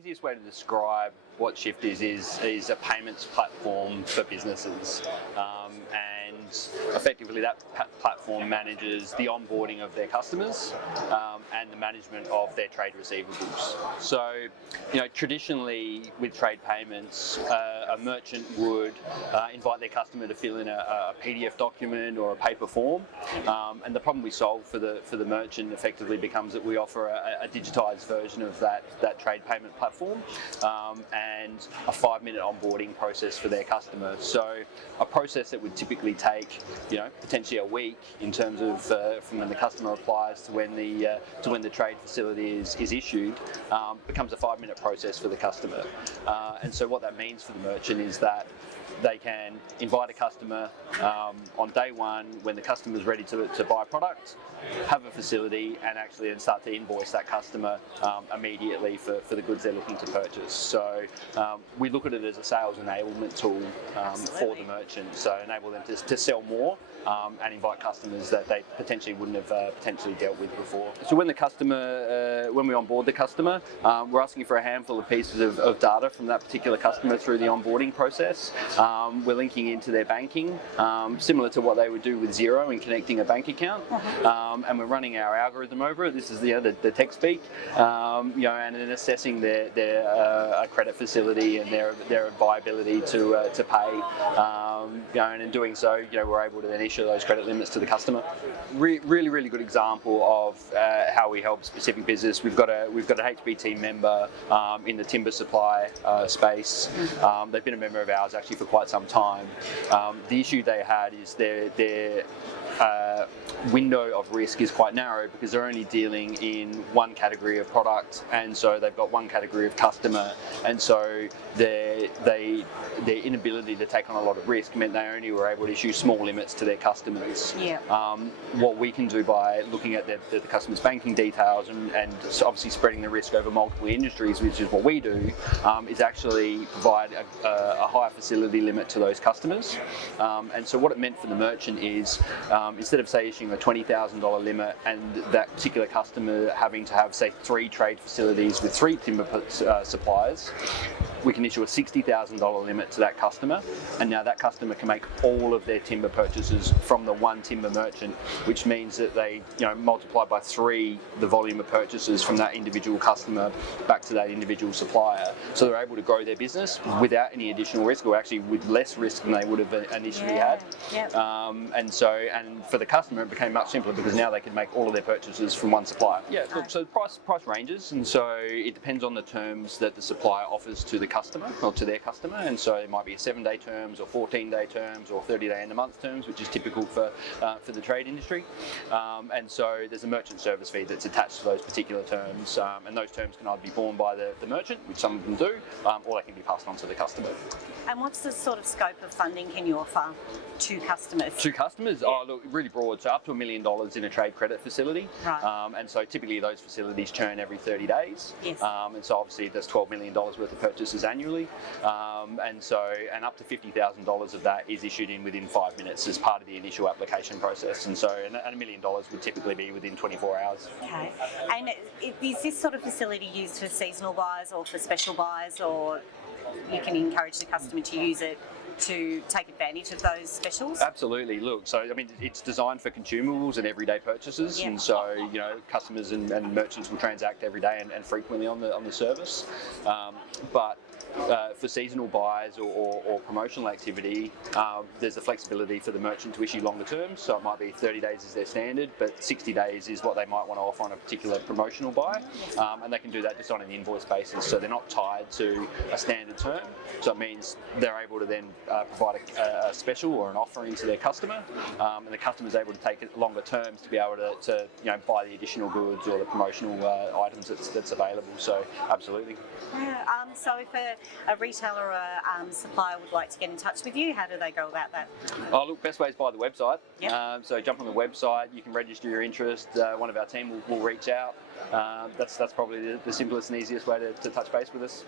easiest way to describe what Shift is a payments platform for businesses, and effectively that platform manages the onboarding of their customers and the management of their trade receivables. So, traditionally with trade payments, a merchant would invite their customer to fill in a PDF document or a paper form, and the problem we solve for the merchant effectively becomes that we offer a digitized version of that trade payment platform, and a 5-minute onboarding process for their customer. So a process that would typically take potentially a week in terms of from when the customer applies to when the trade facility is issued, becomes a 5-minute process for the customer. And so what that means for the merchant is that they can invite a customer on day one when the customer is ready to buy product, have a facility, and actually then start to invoice that customer immediately for the goods they're looking to purchase. So we look at it as a sales enablement tool for the merchant, so enable them to sell more and invite customers that they potentially wouldn't have potentially dealt with before. So when we onboard the customer, we're asking for a handful of pieces of data from that particular customer through the onboarding process. We're linking into their banking, similar to what they would do with Xero in connecting a bank account, and we're running our algorithm over it. This is the tech speak, and then assessing their credit facility and their viability to pay, and in doing so, we're able to then issue those credit limits to the customer. Really good example of how we help specific business. We've got a HB team member in the timber supply space. They've been a member of ours actually for quite some time. The issue they had is their window of risk is quite narrow because they're only dealing in one category of product, and so they've got one category of customer, and so their inability to take on a lot of risk meant they only were able to issue small limits to their customers. What we can do by looking at the customer's banking details and obviously spreading the risk over multiple industries, which is what we do, is actually provide a higher facility limit to those customers. And so what it meant for the merchant is instead of say issuing a $20,000 limit and that particular customer having to have say 3 trade facilities with 3 timber suppliers, we can issue a $60,000 limit to that customer, and now that customer can make all of their timber purchases from the one timber merchant, which means that they multiply by 3 the volume of purchases from that individual customer back to that individual supplier. So they're able to grow their business without any additional risk, or actually with less risk than they would have initially had. And for the customer it became much simpler because now they can make all of their purchases from one supplier. Look, so price ranges, and so it depends on the terms that the supplier offers to the customer or to their customer, and so it might be a 7-day terms or 14-day terms or 30-day and a month terms, which is typical for the trade industry. And so there's a merchant service fee that's attached to those particular terms, and those terms can either be borne by the merchant, which some of them do, or they can be passed on to the customer. And what's the sort of scope of funding can you offer to customers? To customers? Oh, look, really broad, so up to $1 million in a trade credit facility. Right. And so typically those facilities churn every 30 days. Yes. And so obviously there's $12 million worth of purchases annually. And up to $50,000 of that is issued in within 5 minutes as part of the initial application process. And so $1 million would typically be within 24 hours. Okay. And is this sort of facility used for seasonal buyers or for special buyers, or you can encourage the customer to use it to take advantage of those specials? Absolutely. Look, so I mean, it's designed for consumables and everyday purchases, and so customers and merchants will transact every day and frequently on the service. But for seasonal buys or promotional activity, there's a flexibility for the merchant to issue longer terms. So it might be 30 days is their standard, but 60 days is what they might want to offer on a particular promotional buy, and they can do that just on an invoice basis. So they're not tied to a standard term. So it means they're able to then provide a special or an offer into their customer, and the customer is able to take it longer terms to be able to buy the additional goods or the promotional items that's available. So absolutely. Yeah. So if a retailer or a supplier would like to get in touch with you, how do they go about that? Oh, look, best way is by the website. Yep. So jump on the website, you can register your interest, one of our team will reach out. That's probably the simplest and easiest way to touch base with us.